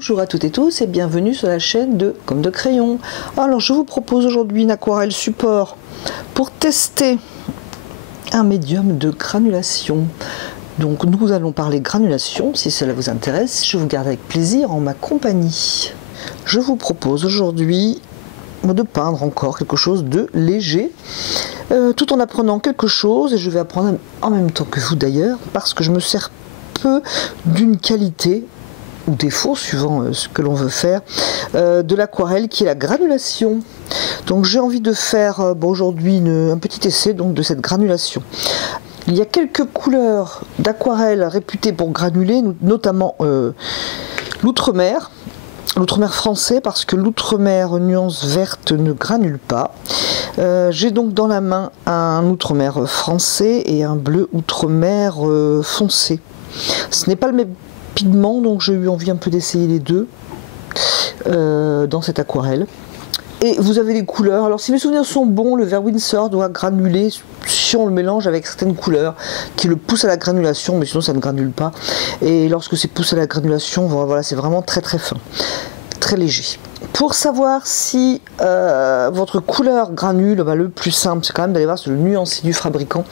Bonjour à toutes et tous et bienvenue sur la chaîne de Comme de Crayon. Alors je vous propose aujourd'hui une aquarelle support pour tester un médium de granulation. Donc nous allons parler granulation, si cela vous intéresse, je vous garde avec plaisir en ma compagnie. Je vous propose aujourd'hui de peindre encore quelque chose de léger, tout en apprenant quelque chose, et je vais apprendre en même temps que vous d'ailleurs, parce que je me sers peu d'une qualité ou défaut, suivant ce que l'on veut faire, de l'aquarelle qui est la granulation. Donc j'ai envie de faire aujourd'hui un petit essai donc, de cette granulation. Il y a quelques couleurs d'aquarelle réputées pour granuler, notamment l'outre-mer. L'outre-mer français, parce que l'outre-mer nuance verte ne granule pas. J'ai donc dans la main un outre-mer français et un bleu outre-mer foncé. Ce n'est pas le même pigment, donc j'ai eu envie un peu d'essayer les deux dans cette aquarelle. Et vous avez les couleurs. Alors si mes souvenirs sont bons, le vert Winsor doit granuler si on le mélange avec certaines couleurs qui le poussent à la granulation, mais sinon ça ne granule pas. Et lorsque c'est poussé à la granulation, voilà, c'est vraiment très très fin, très léger. Pour savoir si votre couleur granule, le plus simple c'est quand même d'aller voir sur le nuancier du fabricant,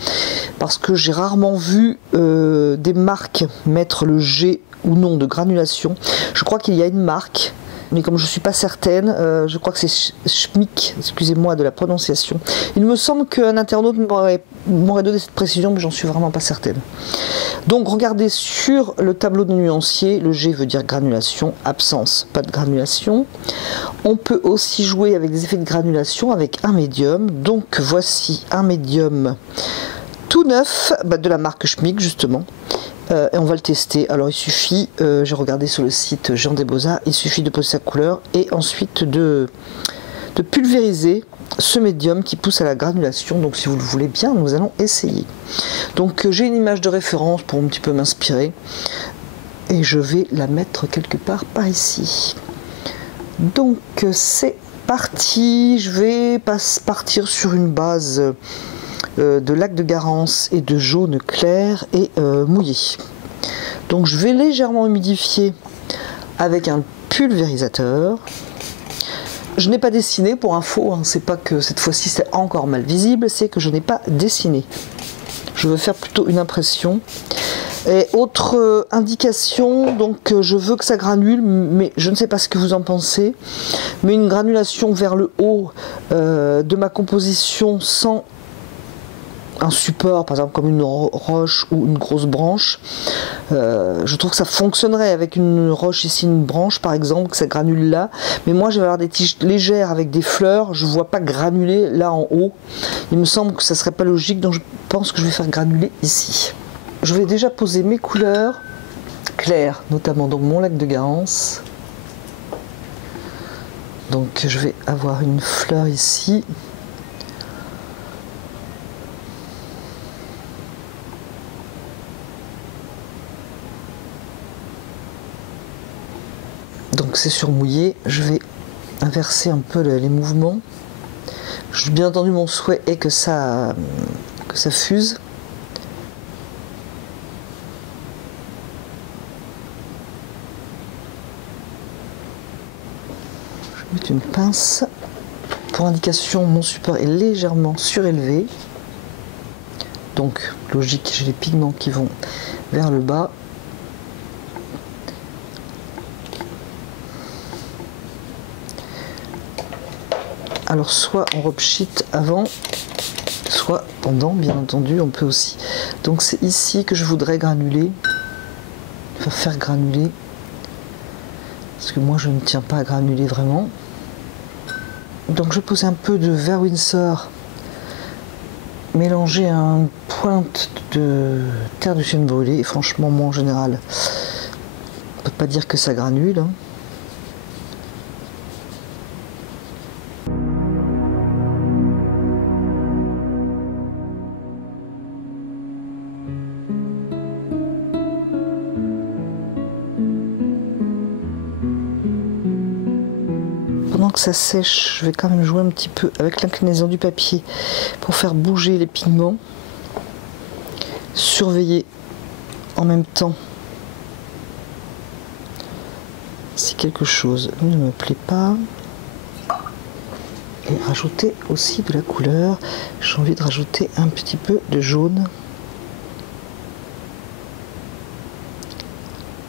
parce que j'ai rarement vu des marques mettre le G ou non de granulation. Je crois qu'il y a une marque, mais comme je ne suis pas certaine, je crois que c'est Schmick, excusez-moi de la prononciation. Il me semble qu'un internaute m'aurait donné cette précision, mais j'en suis vraiment pas certaine. Donc regardez sur le tableau de nuancier, le G veut dire granulation, absence, pas de granulation. On peut aussi jouer avec des effets de granulation avec un médium. Donc voici un médium tout neuf, de la marque Schmick justement. Et on va le tester. Alors il suffit, j'ai regardé sur le site Jean des Beaux-Arts, il suffit de poser sa couleur et ensuite de pulvériser ce médium qui pousse à la granulation. Donc si vous le voulez bien, nous allons essayer. Donc j'ai une image de référence pour un petit peu m'inspirer et je vais la mettre quelque part par ici. Donc c'est parti, je vais partir sur une base de lac de Garance et de jaune clair et mouillé. Donc je vais légèrement humidifier avec un pulvérisateur. Je n'ai pas dessiné pour info, hein, c'est pas que cette fois-ci c'est encore mal visible, c'est que je n'ai pas dessiné. Je veux faire plutôt une impression. Et autre indication, donc je veux que ça granule, mais je ne sais pas ce que vous en pensez, mais une granulation vers le haut de ma composition sans un support, par exemple comme une roche ou une grosse branche, je trouve que ça fonctionnerait avec une roche ici, une branche par exemple, que ça granule là, mais moi je vais avoir des tiges légères avec des fleurs, je ne vois pas granuler là en haut, il me semble que ça serait pas logique, donc je pense que je vais faire granuler ici. Je vais déjà poser mes couleurs claires, notamment dans mon lac de Garance. Donc je vais avoir une fleur ici. Donc c'est sur mouillé, je vais inverser un peu les mouvements. Bien entendu mon souhait est que ça fuse. Je vais mettre une pince. Pour indication, mon support est légèrement surélevé. Donc logique, j'ai les pigments qui vont vers le bas. Alors soit on repchite avant, soit pendant, bien entendu, on peut aussi. Donc c'est ici que je voudrais granuler, enfin faire granuler, parce que moi je ne tiens pas à granuler vraiment. Donc je pose un peu de vert Winsor mélangé à une pointe de terre de chêne brûlée, et franchement moi en général, on ne peut pas dire que ça granule, hein. Pendant que ça sèche, je vais quand même jouer un petit peu avec l'inclinaison du papier pour faire bouger les pigments. Surveiller en même temps si quelque chose ne me plaît pas. Et rajouter aussi de la couleur. J'ai envie de rajouter un petit peu de jaune.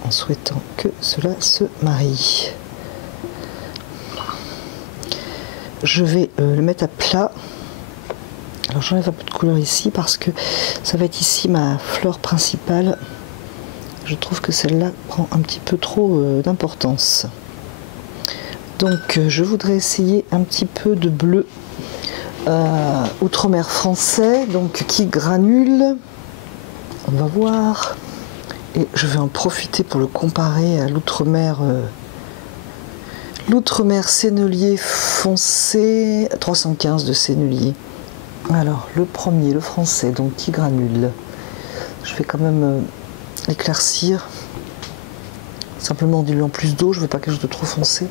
En souhaitant que cela se marie. Je vais le mettre à plat. Alors j'enlève un peu de couleur ici parce que ça va être ici ma fleur principale. Je trouve que celle-là prend un petit peu trop d'importance. Donc je voudrais essayer un petit peu de bleu outre-mer français, donc qui granule. On va voir. Et je vais en profiter pour le comparer à l'outre-mer Sennelier foncé 315 de Sennelier. Alors le premier, le français, donc qui granule. Je vais quand même éclaircir. Simplement en diluant plus d'eau, je veux pas quelque chose de trop foncé.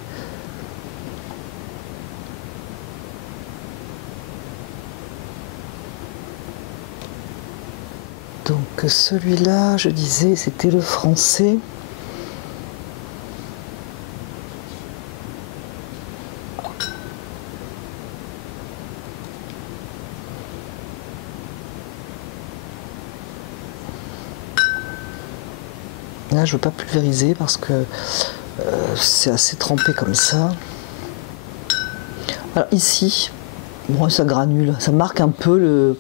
Donc celui-là, je disais, c'était le français. Là, je ne veux pas pulvériser parce que c'est assez trempé comme ça. Alors ici, bon, ça granule, ça marque un peu le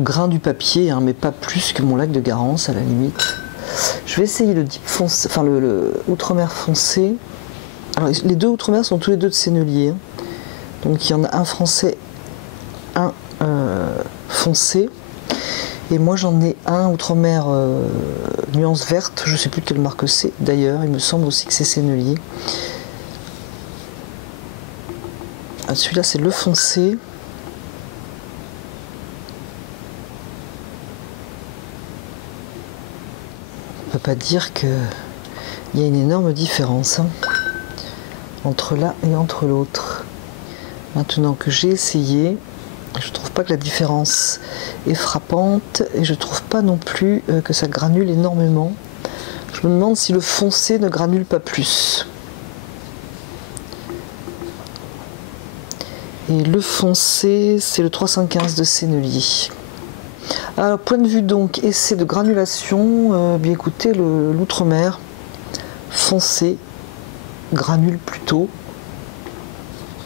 grain du papier, hein, mais pas plus que mon lac de Garance à la limite. Je vais essayer le deep foncé, enfin le outre-mer foncé. Alors les deux outre-mer sont tous les deux de Sennelier. Hein. Donc il y en a un français, un foncé. Et moi j'en ai un outre-mer nuance verte, je ne sais plus de quelle marque c'est. D'ailleurs, il me semble aussi que c'est Sennelier. Celui-là c'est le foncé. On ne peut pas dire qu'il y a une énorme différence hein, entre l'un et entre l'autre. Maintenant que j'ai essayé, je ne trouve pas que la différence est frappante et je ne trouve pas non plus que ça granule énormément. Je me demande si le foncé ne granule pas plus. Et le foncé, c'est le 315 de Sennelier. Alors, point de vue donc essai de granulation, bien écoutez, l'outre-mer foncé granule plutôt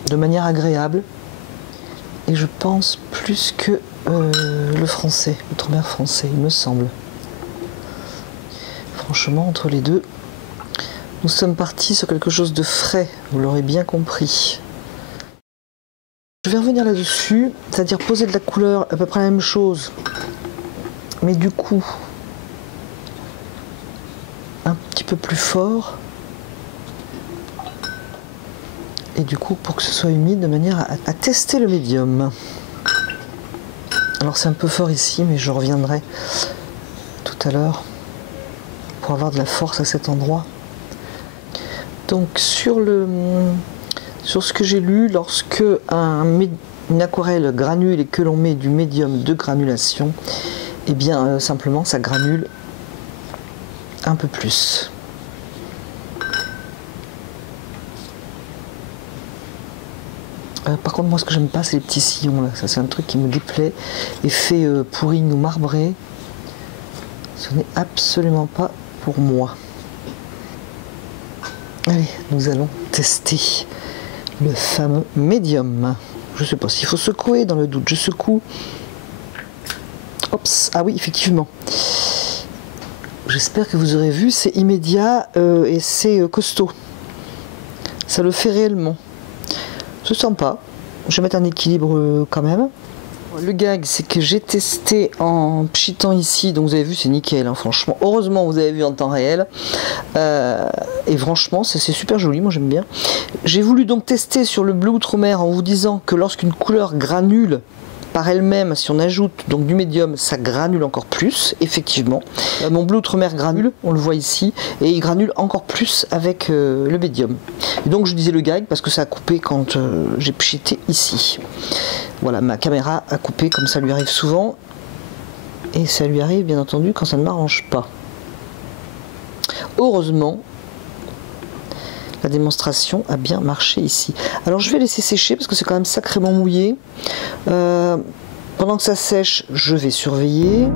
de manière agréable et je pense plus que le français, l'outre-mer français, il me semble. Franchement, entre les deux, nous sommes partis sur quelque chose de frais, vous l'aurez bien compris. Je vais revenir là-dessus, c'est-à-dire poser de la couleur, à peu près la même chose, mais du coup un petit peu plus fort et du coup pour que ce soit humide de manière à tester le médium. Alors c'est un peu fort ici mais je reviendrai tout à l'heure pour avoir de la force à cet endroit. Donc sur ce que j'ai lu, lorsque une aquarelle granule et que l'on met du médium de granulation, et bien simplement ça granule un peu plus. Par contre moi ce que j'aime pas c'est les petits sillons là, ça c'est un truc qui me déplaît, effet pourring ou marbré, ce n'est absolument pas pour moi. Allez, nous allons tester le fameux médium. Je sais pas s'il faut secouer, dans le doute je secoue. Oups, ah oui, effectivement. J'espère que vous aurez vu, c'est immédiat et c'est costaud. Ça le fait réellement. C'est sympa. Je vais mettre un équilibre quand même. Le gag, c'est que j'ai testé en pchitant ici, donc vous avez vu, c'est nickel, hein, franchement. Heureusement, vous avez vu en temps réel. Et franchement, c'est super joli, moi j'aime bien. J'ai voulu donc tester sur le bleu outre-mer en vous disant que lorsqu'une couleur granule par elle-même, si on ajoute donc du médium, ça granule encore plus, effectivement. Mon bleu outre-mer granule, on le voit ici, et il granule encore plus avec le médium. Et donc je disais le gag parce que ça a coupé quand j'ai pchité ici. Voilà, ma caméra a coupé comme ça lui arrive souvent, et ça lui arrive bien entendu quand ça ne m'arrange pas. Heureusement, la démonstration a bien marché ici. Alors je vais laisser sécher parce que c'est quand même sacrément mouillé. Pendant que ça sèche, je vais surveiller.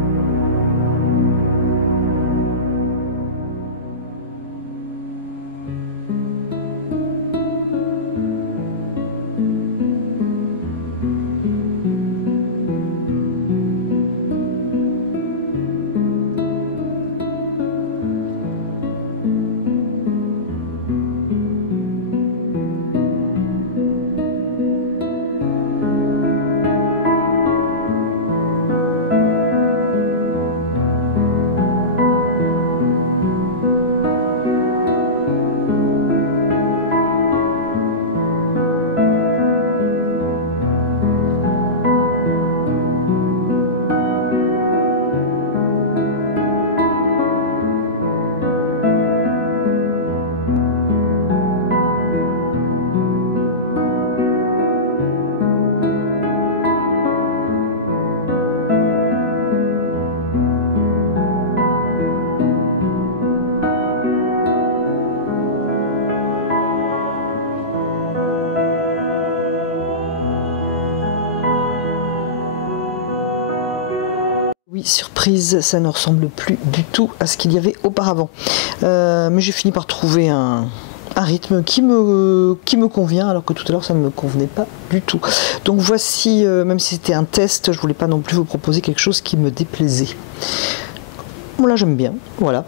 Oui, surprise, ça ne ressemble plus du tout à ce qu'il y avait auparavant. Mais j'ai fini par trouver un rythme qui me convient, alors que tout à l'heure ça ne me convenait pas du tout. Donc voici, même si c'était un test, je voulais pas non plus vous proposer quelque chose qui me déplaisait. Bon, là j'aime bien, voilà.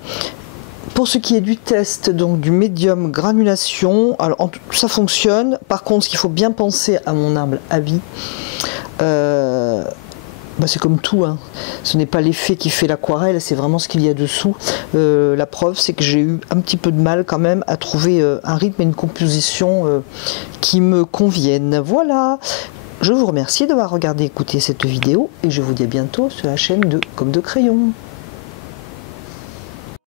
Pour ce qui est du test, donc du médium granulation, alors ça fonctionne. Par contre, ce qu'il faut bien penser, à mon humble avis, c'est comme tout, hein. Ce n'est pas l'effet qui fait l'aquarelle, c'est vraiment ce qu'il y a dessous. La preuve, c'est que j'ai eu un petit peu de mal quand même à trouver un rythme et une composition qui me conviennent. Voilà, je vous remercie d'avoir regardé et écouté cette vidéo et je vous dis à bientôt sur la chaîne de Comme de Crayon.